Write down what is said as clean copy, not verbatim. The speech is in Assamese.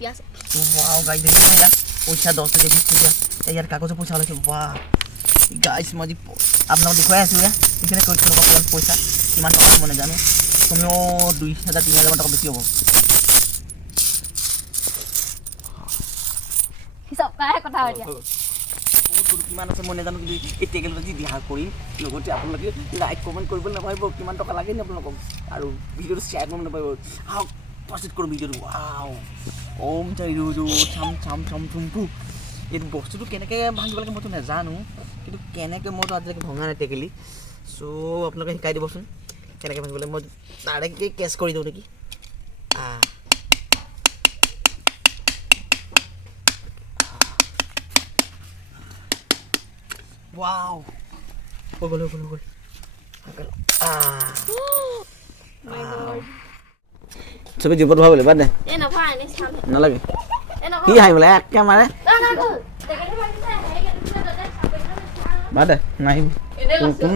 দিয়া আছে वाओ गाइस देखिए यार पैसा 10 टका 20 टका यार कागज पैसा ওলাইছে वाह गाइस মই আপোনাক দেখুৱাই আছো ইয়া এখানে কৈ কিলো কম পইচা কিমান টকা মই জানো কমেও 2000 3000 টকা বেছি হ'ব হিচাপ কাহে কথা হয় দিয়া বহুত কিমান আছে মই জানো কিন্তু এই টেকনোলজি দিয়া কৰিম লগতে আপোনালোকে লাইক কমেন্ট কৰিব নাপাব কিমান টকা লাগে নে আপোনালোকক আৰু ভিডিওটো শেয়াৰ কৰিব নাপাব হাও প্ৰসিড কৰোঁ ভিডিওটো वाओ ओम जय रुजु छम छम छम छुम्पु এই বস্তুটো কেনেকৈ ভাঙিব লাগে মইতো নাজানো কিন্তু কেনেকৈ মইতো আজিলৈকে ভঙা নাই টেকেলি সো আপোনালোকে শিকাই দিবচোন কেনেকৈ ভাঙিব লাগে মই ডাইৰেক্টলি কেচ কৰি দিওঁ নেকি वाओ हो गल মাই গড সবে জীবন ভাবলে বাদ দে এ না ভাই নে সাম না লাগে এ না কি হাই বলে একা মারে না না দেখে ভাই এটা হেগে তুমি তো দেখ বাদ দে নাই এনে